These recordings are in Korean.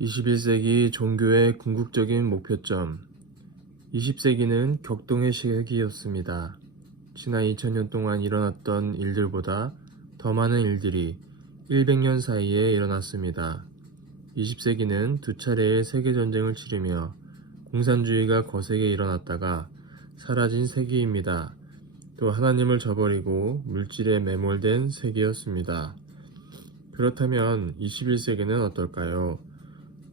21세기 종교의 궁극적인 목표점. 20세기는 격동의 시기였습니다. 지난 2000년 동안 일어났던 일들보다 더 많은 일들이 100년 사이에 일어났습니다. 20세기는 두 차례의 세계전쟁을 치르며 공산주의가 거세게 일어났다가 사라진 세기입니다. 또 하나님을 저버리고 물질에 매몰된 세기였습니다. 그렇다면 21세기는 어떨까요?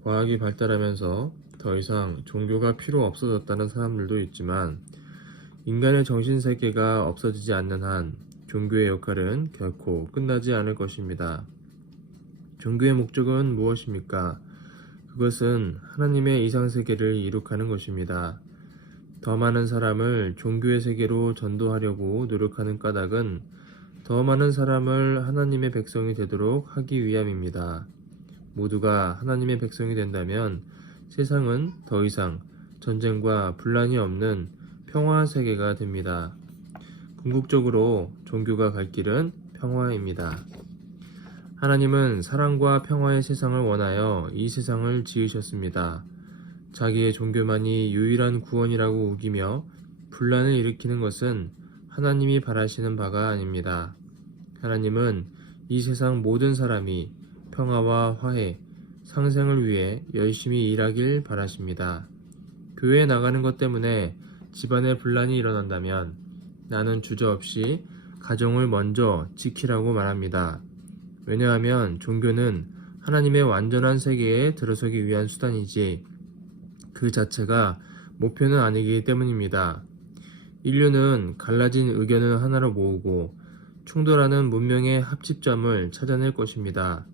과학이 발달하면서 더 이상 종교가 필요 없어졌다는 사람들도 있지만 인간의 정신세계가 없어지지 않는 한 종교의 역할은 결코 끝나지 않을 것입니다. 종교의 목적은 무엇입니까? 그것은 하나님의 이상세계를 이룩하는 것입니다. 더 많은 사람을 종교의 세계로 전도하려고 노력하는 까닭은 더 많은 사람을 하나님의 백성이 되도록 하기 위함입니다. 모두가 하나님의 백성이 된다면 세상은 더 이상 전쟁과 분란이 없는 평화 세계가 됩니다. 궁극적으로 종교가 갈 길은 평화입니다. 하나님은 사랑과 평화의 세상을 원하여 이 세상을 지으셨습니다. 자기의 종교만이 유일한 구원이라고 우기며 분란을 일으키는 것은 하나님이 바라시는 바가 아닙니다. 하나님은 이 세상 모든 사람이 평화와 화해, 상생을 위해 열심히 일하길 바라십니다. 교회에 나가는 것 때문에 집안에 분란이 일어난다면 나는 주저없이 가정을 먼저 지키라고 말합니다. 왜냐하면 종교는 하나님의 완전한 세계에 들어서기 위한 수단이지 그 자체가 목표는 아니기 때문입니다. 인류는 갈라진 의견을 하나로 모으고 충돌하는 문명의 합집점을 찾아낼 것입니다.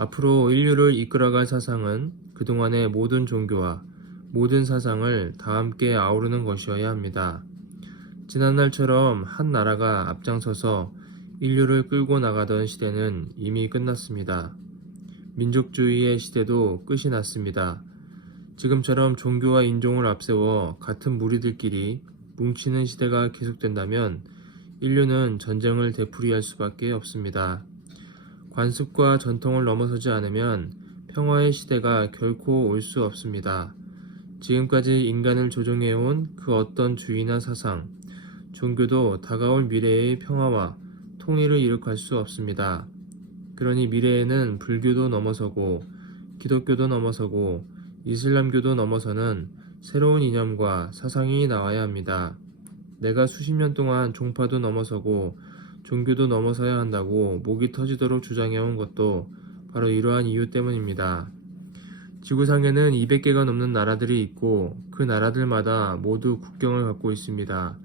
앞으로 인류를 이끌어갈 사상은 그동안의 모든 종교와 모든 사상을 다 함께 아우르는 것이어야 합니다. 지난날처럼 한 나라가 앞장서서 인류를 끌고 나가던 시대는 이미 끝났습니다. 민족주의의 시대도 끝이 났습니다. 지금처럼 종교와 인종을 앞세워 같은 무리들끼리 뭉치는 시대가 계속된다면 인류는 전쟁을 되풀이할 수밖에 없습니다. 관습과 전통을 넘어서지 않으면 평화의 시대가 결코 올 수 없습니다. 지금까지 인간을 조종해온 그 어떤 주의나 사상, 종교도 다가올 미래의 평화와 통일을 이룩할 수 없습니다. 그러니 미래에는 불교도 넘어서고 기독교도 넘어서고 이슬람교도 넘어서는 새로운 이념과 사상이 나와야 합니다. 내가 수십 년 동안 종파도 넘어서고 종교도 넘어서야 한다고 목이 터지도록 주장해온 것도 바로 이러한 이유 때문입니다. 지구상에는 200개가 넘는 나라들이 있고 그 나라들마다 모두 국경을 갖고 있습니다.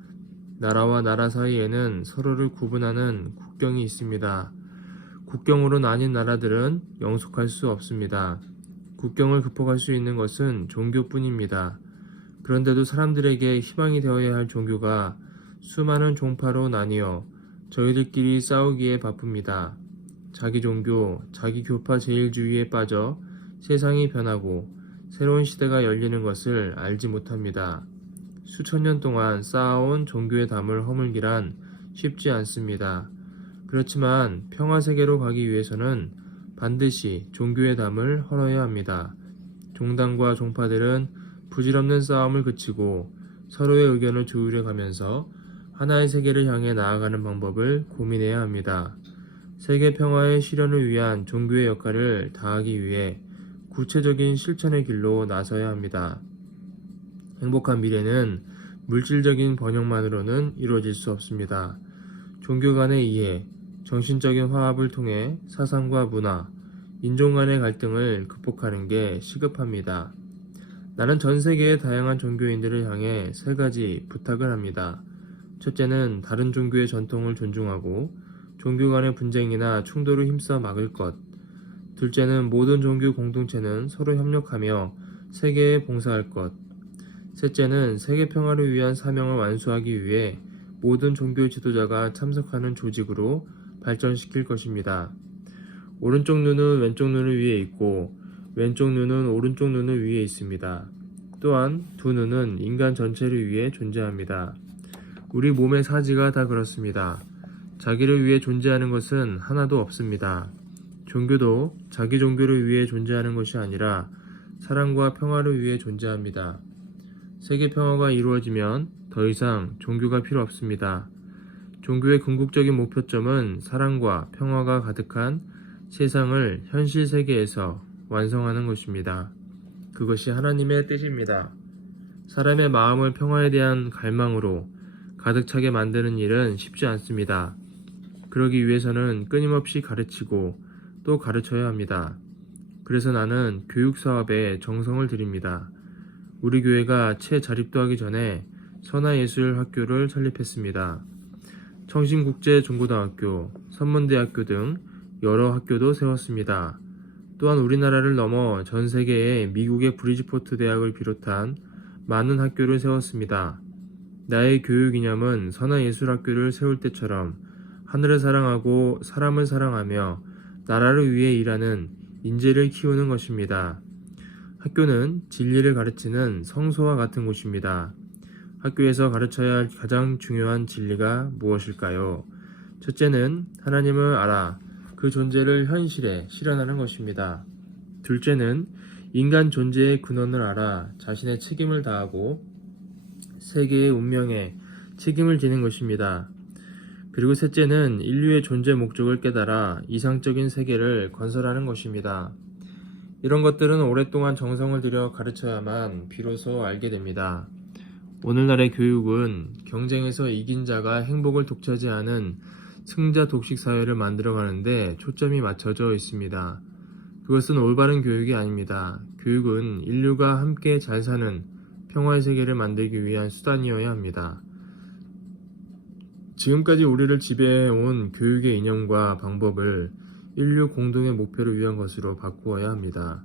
나라와 나라 사이에는 서로를 구분하는 국경이 있습니다. 국경으로 나뉜 나라들은 영속할 수 없습니다. 국경을 극복할 수 있는 것은 종교뿐입니다. 그런데도 사람들에게 희망이 되어야 할 종교가 수많은 종파로 나뉘어 저희들끼리 싸우기에 바쁩니다. 자기 종교, 자기 교파 제일주의에 빠져 세상이 변하고 새로운 시대가 열리는 것을 알지 못합니다. 수천 년 동안 쌓아온 종교의 담을 허물기란 쉽지 않습니다. 그렇지만 평화세계로 가기 위해서는 반드시 종교의 담을 헐어야 합니다. 종당과 종파들은 부질없는 싸움을 그치고 서로의 의견을 조율해 가면서 하나의 세계를 향해 나아가는 방법을 고민해야 합니다. 세계 평화의 실현을 위한 종교의 역할을 다하기 위해 구체적인 실천의 길로 나서야 합니다. 행복한 미래는 물질적인 번영만으로는 이루어질 수 없습니다. 종교 간의 이해, 정신적인 화합을 통해 사상과 문화, 인종 간의 갈등을 극복하는 게 시급합니다. 나는 전 세계의 다양한 종교인들을 향해 세 가지 부탁을 합니다. 첫째는 다른 종교의 전통을 존중하고 종교 간의 분쟁이나 충돌을 힘써 막을 것. 둘째는 모든 종교 공동체는 서로 협력하며 세계에 봉사할 것. 셋째는 세계 평화를 위한 사명을 완수하기 위해 모든 종교 지도자가 참석하는 조직으로 발전시킬 것입니다. 오른쪽 눈은 왼쪽 눈을 위에 있고 왼쪽 눈은 오른쪽 눈을 위에 있습니다. 또한 두 눈은 인간 전체를 위해 존재합니다. 우리 몸의 사지가 다 그렇습니다. 자기를 위해 존재하는 것은 하나도 없습니다. 종교도 자기 종교를 위해 존재하는 것이 아니라 사랑과 평화를 위해 존재합니다. 세계 평화가 이루어지면 더 이상 종교가 필요 없습니다. 종교의 궁극적인 목표점은 사랑과 평화가 가득한 세상을 현실 세계에서 완성하는 것입니다. 그것이 하나님의 뜻입니다. 사람의 마음을 평화에 대한 갈망으로 가득 차게 만드는 일은 쉽지 않습니다. 그러기 위해서는 끊임없이 가르치고 또 가르쳐야 합니다. 그래서 나는 교육 사업에 정성을 들입니다. 우리 교회가 채 자립도 하기 전에 선화예술학교를 설립했습니다. 청신국제중고등학교, 선문대학교 등 여러 학교도 세웠습니다. 또한 우리나라를 넘어 전 세계에 미국의 브리지포트 대학을 비롯한 많은 학교를 세웠습니다. 나의 교육 이념은 선화예술학교를 세울 때처럼 하늘을 사랑하고 사람을 사랑하며 나라를 위해 일하는 인재를 키우는 것입니다. 학교는 진리를 가르치는 성소와 같은 곳입니다. 학교에서 가르쳐야 할 가장 중요한 진리가 무엇일까요? 첫째는 하나님을 알아 그 존재를 현실에 실현하는 것입니다. 둘째는 인간 존재의 근원을 알아 자신의 책임을 다하고 세계의 운명에 책임을 지는 것입니다. 그리고 셋째는 인류의 존재 목적을 깨달아 이상적인 세계를 건설하는 것입니다. 이런 것들은 오랫동안 정성을 들여 가르쳐야만 비로소 알게 됩니다. 오늘날의 교육은 경쟁에서 이긴 자가 행복을 독차지하는 승자 독식 사회를 만들어가는데 초점이 맞춰져 있습니다. 그것은 올바른 교육이 아닙니다. 교육은 인류가 함께 잘 사는 평화의 세계를 만들기 위한 수단이어야 합니다. 지금까지 우리를 지배해온 교육의 이념과 방법을 인류 공동의 목표를 위한 것으로 바꾸어야 합니다.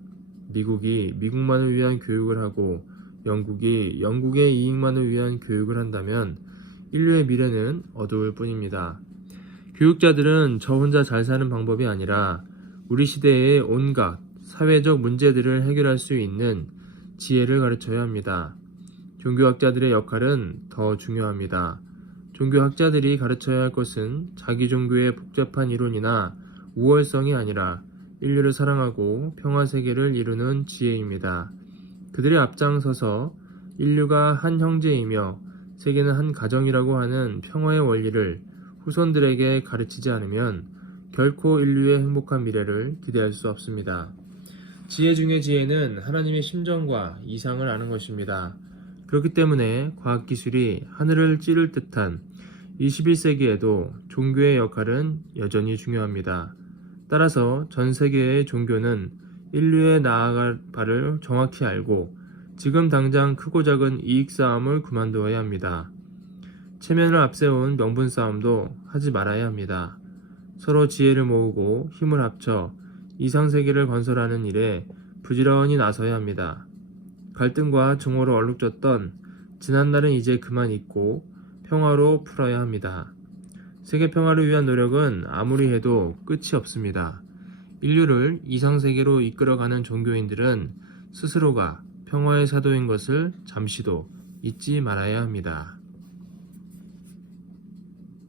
미국이 미국만을 위한 교육을 하고 영국이 영국의 이익만을 위한 교육을 한다면 인류의 미래는 어두울 뿐입니다. 교육자들은 저 혼자 잘 사는 방법이 아니라 우리 시대의 온갖 사회적 문제들을 해결할 수 있는 지혜를 가르쳐야 합니다. 종교학자들의 역할은 더 중요합니다. 종교학자들이 가르쳐야 할 것은 자기 종교의 복잡한 이론이나 우월성이 아니라 인류를 사랑하고 평화세계를 이루는 지혜입니다. 그들이 앞장서서 인류가 한 형제이며 세계는 한 가정이라고 하는 평화의 원리를 후손들에게 가르치지 않으면 결코 인류의 행복한 미래를 기대할 수 없습니다. 지혜 중의 지혜는 하나님의 심정과 이상을 아는 것입니다. 그렇기 때문에 과학기술이 하늘을 찌를 듯한 21세기에도 종교의 역할은 여전히 중요합니다. 따라서 전 세계의 종교는 인류의 나아갈 바를 정확히 알고 지금 당장 크고 작은 이익 싸움을 그만두어야 합니다. 체면을 앞세운 명분 싸움도 하지 말아야 합니다. 서로 지혜를 모으고 힘을 합쳐 이상세계를 건설하는 일에 부지런히 나서야 합니다. 갈등과 증오로 얼룩졌던 지난날은 이제 그만 잊고 평화로 풀어야 합니다. 세계 평화를 위한 노력은 아무리 해도 끝이 없습니다. 인류를 이상세계로 이끌어가는 종교인들은 스스로가 평화의 사도인 것을 잠시도 잊지 말아야 합니다.